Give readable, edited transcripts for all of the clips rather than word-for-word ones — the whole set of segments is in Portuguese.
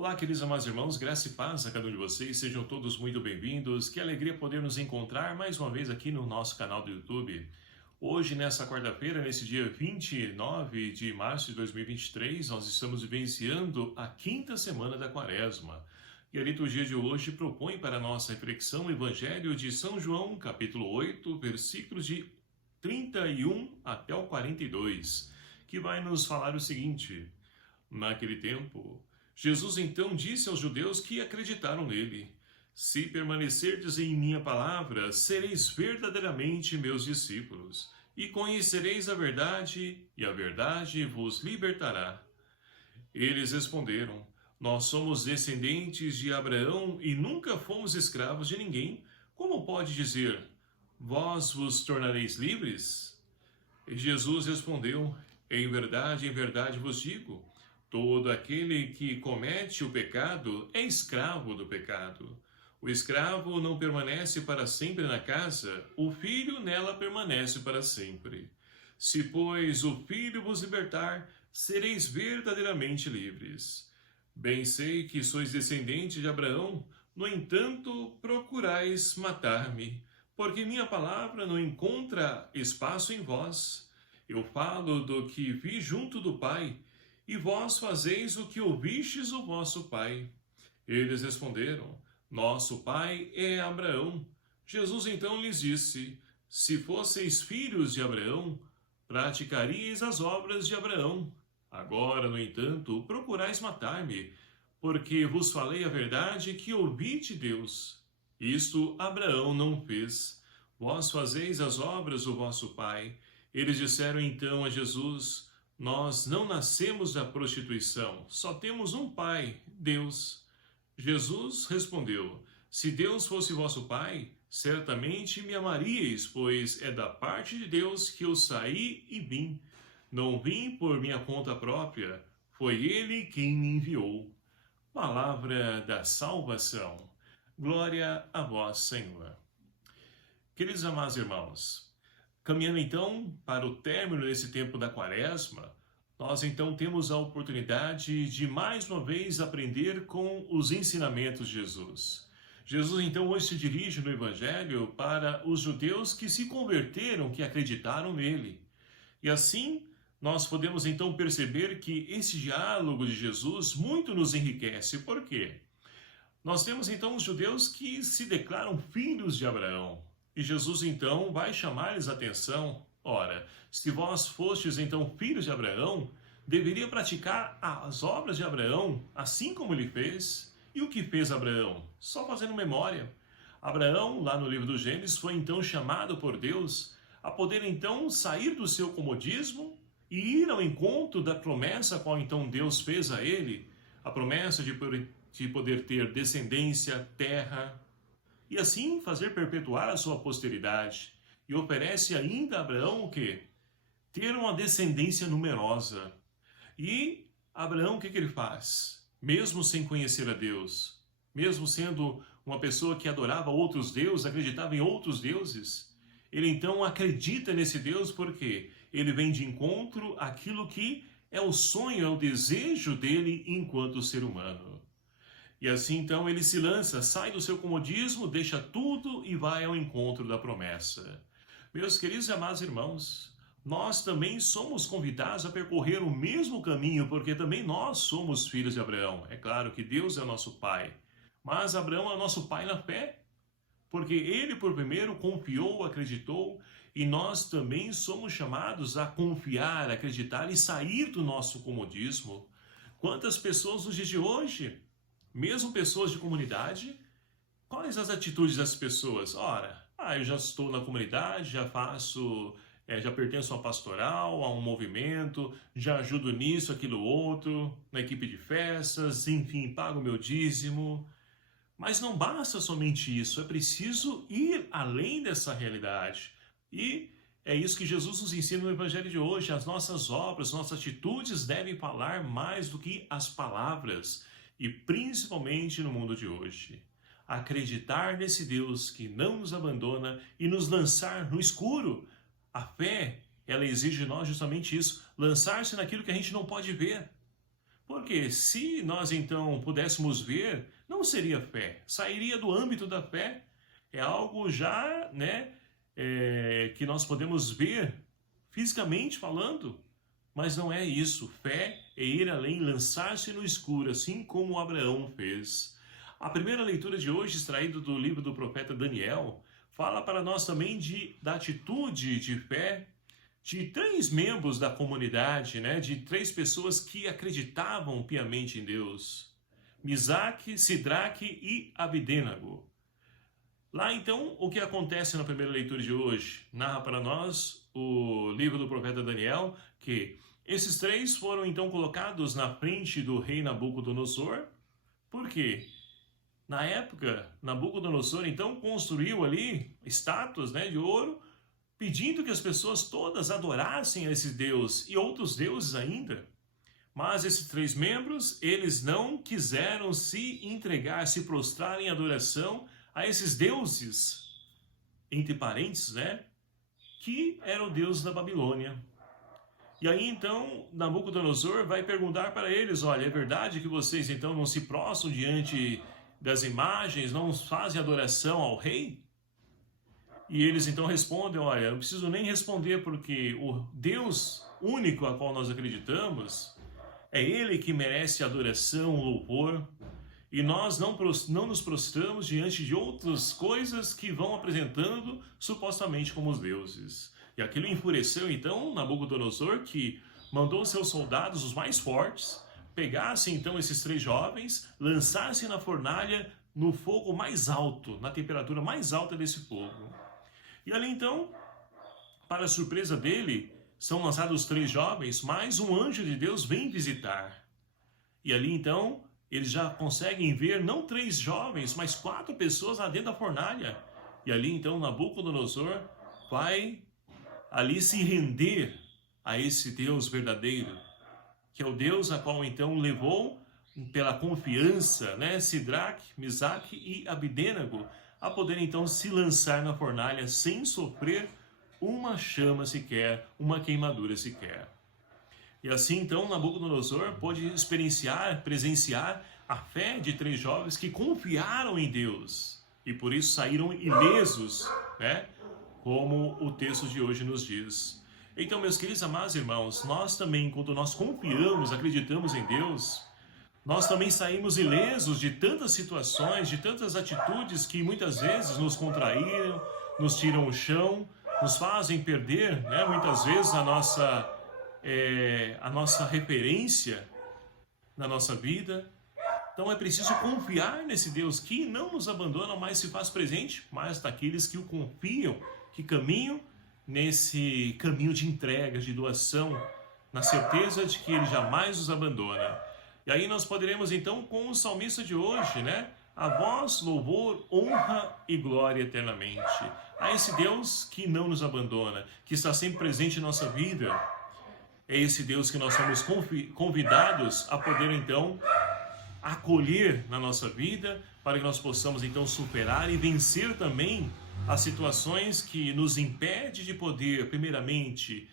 Olá, queridos amados irmãos, graça e paz a cada um de vocês, sejam todos muito bem-vindos. Que alegria poder nos encontrar mais uma vez aqui no nosso canal do YouTube. Hoje, nessa quarta-feira, nesse dia 29 de março de 2023, nós estamos vivenciando a quinta semana da Quaresma. E a liturgia de hoje propõe para a nossa reflexão o Evangelho de São João, capítulo 8, versículos de 31 até o 42, que vai nos falar o seguinte: naquele tempo, Jesus então disse aos judeus que acreditaram nele: Se permanecerdes em minha palavra, sereis verdadeiramente meus discípulos, e conhecereis a verdade, e a verdade vos libertará. Eles responderam: Nós somos descendentes de Abraão e nunca fomos escravos de ninguém. Como pode dizer: Vós vos tornareis livres? E Jesus respondeu: em verdade vos digo, todo aquele que comete o pecado é escravo do pecado. O escravo não permanece para sempre na casa, o filho nela permanece para sempre. Se, pois, o filho vos libertar, sereis verdadeiramente livres. Bem sei que sois descendente de Abraão, no entanto, procurais matar-me, porque minha palavra não encontra espaço em vós. Eu falo do que vi junto do Pai, e vós fazeis o que ouvistes o vosso pai. Eles responderam: Nosso pai é Abraão. Jesus então lhes disse: Se fosseis filhos de Abraão, praticaríeis as obras de Abraão. Agora, no entanto, procurais matar-me, porque vos falei a verdade que ouvi de Deus. Isto Abraão não fez. Vós fazeis as obras do vosso pai. Eles disseram então a Jesus: Nós não nascemos da prostituição, só temos um pai, Deus. Jesus respondeu: Se Deus fosse vosso pai, certamente me amaríeis, pois é da parte de Deus que eu saí e vim. Não vim por minha conta própria, foi Ele quem me enviou. Palavra da salvação. Glória a vós, Senhor. Queridos amados irmãos, caminhando então para o término desse tempo da Quaresma, nós então temos a oportunidade de mais uma vez aprender com os ensinamentos de Jesus. Jesus então hoje se dirige no Evangelho para os judeus que se converteram, que acreditaram nele. E assim nós podemos então perceber que esse diálogo de Jesus muito nos enriquece. Por quê? Nós temos então os judeus que se declaram filhos de Abraão. E Jesus então vai chamar-lhes a atenção. Ora, se vós fostes então filhos de Abraão, deveria praticar as obras de Abraão, assim como ele fez. E o que fez Abraão? Só fazendo memória. Abraão, lá no livro do Gênesis, foi então chamado por Deus a poder então sair do seu comodismo e ir ao encontro da promessa a qual então Deus fez a ele, a promessa de poder ter descendência, terra, e assim fazer perpetuar a sua posteridade. E oferece ainda a Abraão o quê? Ter uma descendência numerosa. E Abraão, o que ele faz? Mesmo sem conhecer a Deus, mesmo sendo uma pessoa que adorava outros deuses, acreditava em outros deuses, ele então acredita nesse Deus porque ele vem de encontro àquilo que é o sonho, é o desejo dele enquanto ser humano. E assim então ele se lança, sai do seu comodismo, deixa tudo e vai ao encontro da promessa. Meus queridos e amados irmãos, nós também somos convidados a percorrer o mesmo caminho, porque também nós somos filhos de Abraão. É claro que Deus é o nosso pai, mas Abraão é o nosso pai na fé, porque ele por primeiro confiou, acreditou, e nós também somos chamados a confiar, acreditar e sair do nosso comodismo. Quantas pessoas nos dias de hoje, mesmo pessoas de comunidade, quais as atitudes das pessoas? Ora, eu já estou na comunidade, já faço, já pertenço a uma pastoral, a um movimento, já ajudo nisso, aquilo, outro, na equipe de festas, enfim, pago meu dízimo. Mas não basta somente isso, é preciso ir além dessa realidade. E é isso que Jesus nos ensina no Evangelho de hoje. As nossas obras, nossas atitudes devem falar mais do que as palavras. E principalmente no mundo de hoje. Acreditar nesse Deus que não nos abandona e nos lançar no escuro. A fé, ela exige de nós justamente isso, lançar-se naquilo que a gente não pode ver. Porque se nós então pudéssemos ver, não seria fé, sairia do âmbito da fé. É algo já, né, que nós podemos ver fisicamente falando, mas não é isso. Fé é ir além, lançar-se no escuro, assim como Abraão fez. A primeira leitura de hoje, extraída do livro do profeta Daniel, fala para nós também da atitude de fé de 3 membros da comunidade, né? De 3 pessoas que acreditavam piamente em Deus: Misaque, Sidraque e Abidênago. Lá então, o que acontece na primeira leitura de hoje? Narra para nós o livro do profeta Daniel que esses 3 foram então colocados na frente do rei Nabucodonosor. Por quê? Na época, Nabucodonosor então construiu ali estátuas, né, de ouro, pedindo que as pessoas todas adorassem a esse Deus e outros deuses ainda. Mas esses 3 membros, eles não quiseram se entregar, se prostrar em adoração a esses deuses, entre parênteses, né, que era o Deus da Babilônia. E aí então Nabucodonosor vai perguntar para eles: olha, é verdade que vocês então não se prostram diante das imagens, não fazem adoração ao rei? E eles então respondem: olha, eu não preciso nem responder, porque o Deus único a qual nós acreditamos, é Ele que merece adoração, louvor, e nós não nos prostramos diante de outras coisas que vão apresentando supostamente como os deuses. E aquilo enfureceu então Nabucodonosor, que mandou seus soldados, os mais fortes, pegassem então esses 3 jovens, lançassem na fornalha no fogo mais alto, na temperatura mais alta desse fogo. E ali então, para a surpresa dele, são lançados 3 jovens, mas um anjo de Deus vem visitar. E ali então, eles já conseguem ver não 3 jovens, mas 4 pessoas lá dentro da fornalha. E ali então Nabucodonosor vai ali se render a esse Deus verdadeiro, que é o Deus a qual então levou pela confiança, né, Sidraque, Misaque e Abidênago a poder então se lançar na fornalha sem sofrer uma chama sequer, uma queimadura sequer. E assim então Nabucodonosor pôde experienciar, presenciar a fé de 3 jovens que confiaram em Deus e por isso saíram ilesos, né? Como o texto de hoje nos diz. Então, meus queridos amados irmãos, nós também, quando nós confiamos, acreditamos em Deus, nós também saímos ilesos de tantas situações, de tantas atitudes que muitas vezes nos contraíram, nos tiram o chão, nos fazem perder, né, muitas vezes a nossa referência na nossa vida. Então é preciso confiar nesse Deus que não nos abandona, mas se faz presente, mas daqueles que o confiam, que caminham nesse caminho de entrega, de doação, na certeza de que Ele jamais os abandona. E aí nós poderemos então, com o salmista de hoje, né? A vós, louvor, honra e glória eternamente. A esse Deus que não nos abandona, que está sempre presente em nossa vida. É esse Deus que nós somos convidados a poder então acolher na nossa vida, para que nós possamos então superar e vencer também as situações que nos impedem de poder, primeiramente,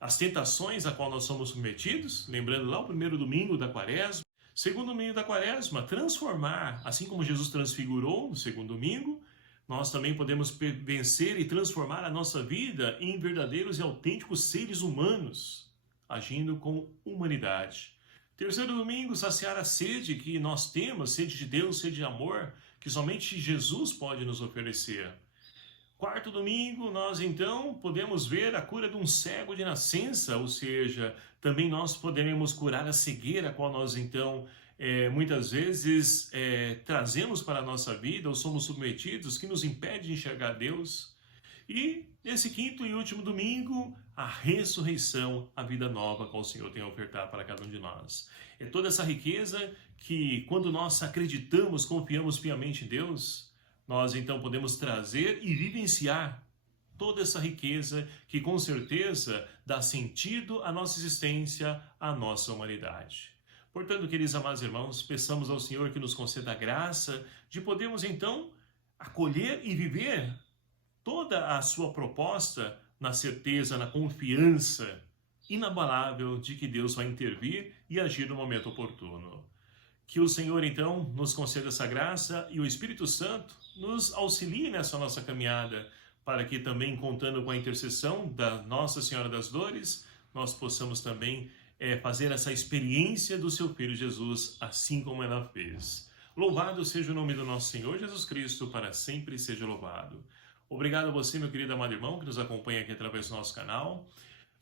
as tentações a qual nós somos submetidos, lembrando lá o primeiro domingo da quaresma, segundo domingo da quaresma, transformar, assim como Jesus transfigurou no segundo domingo, nós também podemos vencer e transformar a nossa vida em verdadeiros e autênticos seres humanos, agindo com humanidade. Terceiro domingo, saciar a sede que nós temos, sede de Deus, sede de amor, que somente Jesus pode nos oferecer. Quarto domingo, nós então podemos ver a cura de um cego de nascença, ou seja, também nós poderemos curar a cegueira, a qual nós então muitas vezes trazemos para a nossa vida, ou somos submetidos, que nos impede de enxergar Deus. E nesse quinto e último domingo, a ressurreição, a vida nova que o Senhor tem a ofertar para cada um de nós. É toda essa riqueza que, quando nós acreditamos, confiamos piamente em Deus, nós então podemos trazer e vivenciar toda essa riqueza que com certeza dá sentido à nossa existência, à nossa humanidade. Portanto, queridos amados irmãos, peçamos ao Senhor que nos conceda a graça de podermos então acolher e viver toda a sua proposta na certeza, na confiança inabalável de que Deus vai intervir e agir no momento oportuno. Que o Senhor, então, nos conceda essa graça e o Espírito Santo nos auxilie nessa nossa caminhada, para que também, contando com a intercessão da Nossa Senhora das Dores, nós possamos também fazer essa experiência do seu Filho Jesus, assim como ela fez. Louvado seja o nome do nosso Senhor Jesus Cristo, para sempre seja louvado. Obrigado a você, meu querido amado irmão, que nos acompanha aqui através do nosso canal.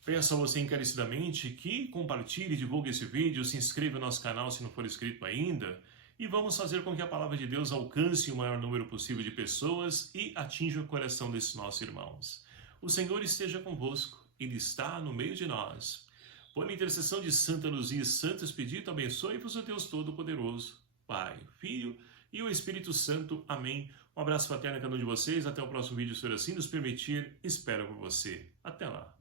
Peço a você encarecidamente que compartilhe, divulgue esse vídeo, se inscreva no nosso canal se não for inscrito ainda, e vamos fazer com que a palavra de Deus alcance o maior número possível de pessoas e atinja o coração desses nossos irmãos. O Senhor esteja convosco, Ele está no meio de nós. Por intercessão de Santa Luzia e Santo Expedito, abençoe-vos o Deus Todo-Poderoso, Pai, Filho e o Espírito Santo. Amém. Um abraço fraterno a cada um de vocês. Até o próximo vídeo, se for assim nos permitir. Espero por você. Até lá.